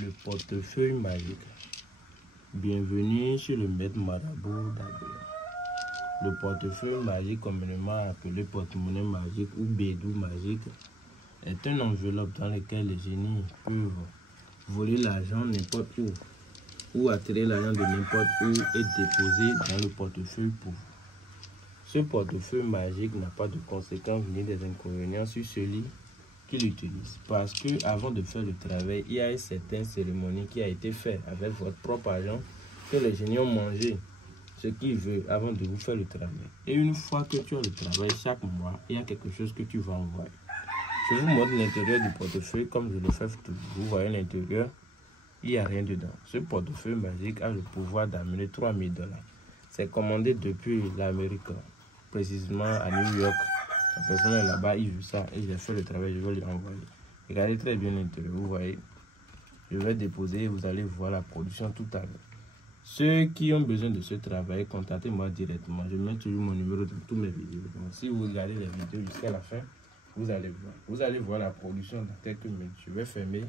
Le portefeuille magique. Bienvenue sur le maître marabout d'Abel. Le portefeuille magique, communément appelé porte-monnaie magique ou bédou magique, est une enveloppe dans laquelle les génies peuvent voler l'argent n'importe où ou attirer l'argent de n'importe où et déposer dans le portefeuille pour vous. Ce portefeuille magique n'a pas de conséquences ni des inconvénients sur celui qui l'utilise, parce que avant de faire le travail, il y a une certaine cérémonie qui a été faite avec votre propre argent que les génies ont mangé ce qu'ils veulent avant de vous faire le travail. Et une fois que tu as le travail, chaque mois, il y a quelque chose que tu vas envoyer. Je vous montre l'intérieur du portefeuille comme je le fais toujours. Vous voyez l'intérieur, il n'y a rien dedans. Ce portefeuille magique a le pouvoir d'amener 3000 $. C'est commandé depuis l'Amérique, précisément à New York. La personne est là-bas, il veut ça et j'ai fait le travail, je vais lui envoyer. Regardez très bien l'intérieur, vous voyez. Je vais déposer et vous allez voir la production tout à l'heure. Ceux qui ont besoin de ce travail, contactez-moi directement. Je mets toujours mon numéro dans toutes mes vidéos. Donc, si vous regardez les vidéos jusqu'à la fin, vous allez voir. Vous allez voir la production dans quelques minutes. Je vais fermer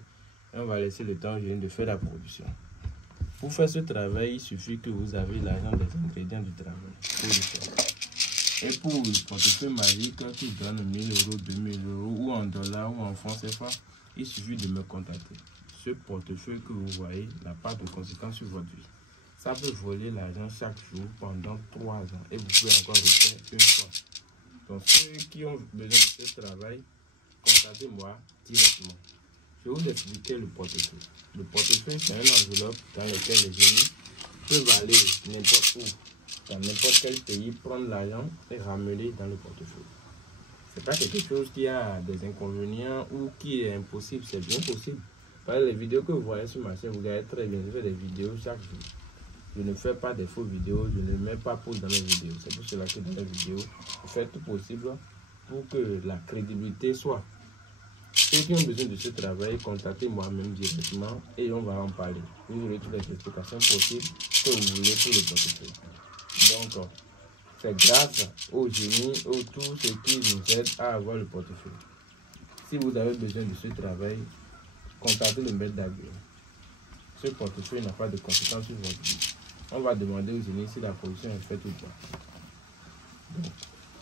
et on va laisser le temps de faire la production. Pour faire ce travail, il suffit que vous avez l'argent des ingrédients du travail pour le faire. Et pour le portefeuille magique qui donne 1000 €, 2000 € ou en dollars ou en francs CFA, il suffit de me contacter. Ce portefeuille que vous voyez n'a pas de conséquences sur votre vie. Ça peut voler l'argent chaque jour pendant 3 ans et vous pouvez encore le faire une fois. Donc ceux qui ont besoin de ce travail, contactez-moi directement. Je vais vous expliquer le portefeuille. Le portefeuille, c'est une enveloppe dans laquelle les génies peuvent aller n'importe où, dans n'importe quel pays, prendre l'argent et ramener dans le portefeuille. Ce n'est pas quelque chose qui a des inconvénients ou qui est impossible, c'est bien possible. Par les vidéos que vous voyez sur ma chaîne, vous regardez très bien, je fais des vidéos chaque jour. Je ne fais pas des faux vidéos, je ne mets pas pause dans mes vidéos. C'est pour cela que dans les vidéos, je fais tout possible pour que la crédibilité soit. Ceux qui ont besoin de ce travail, contactez-moi même directement et on va en parler. Vous aurez toutes les explications possibles que vous voulez pour le portefeuille. Donc, c'est grâce aux génies, aux tous ceux qui nous aident à avoir le portefeuille. Si vous avez besoin de ce travail, contactez le maître d'Abel. Ce portefeuille n'a pas de conséquences sur votre vie. On va demander aux génies si la production est faite ou pas. Donc,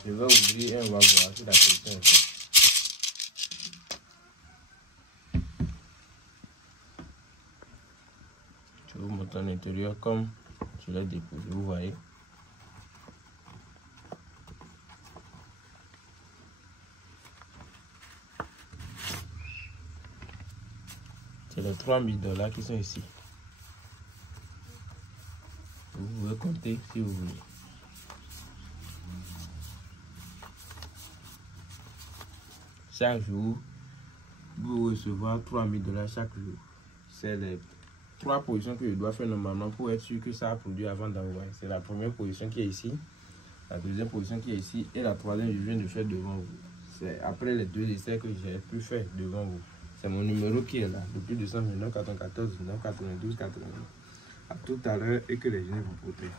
je vais ouvrir et on va voir si la production est faite. Je vous montre l'intérieur comme je l'ai déposé, vous voyez. C'est les 3000 $ qui sont ici. Vous pouvez compter si vous voulez. Chaque jour, vous recevez 3000 $ chaque jour. C'est les 3 positions que je dois faire normalement pour être sûr que ça a produit avant d'envoyer. C'est la première position qui est ici, la deuxième position qui est ici et la troisième je viens de faire devant vous. C'est après les 2 essais que j'ai pu faire devant vous. C'est mon numéro qui est là, depuis 229 94 19 92 89. À tout à l'heure et que les génies vous protègent.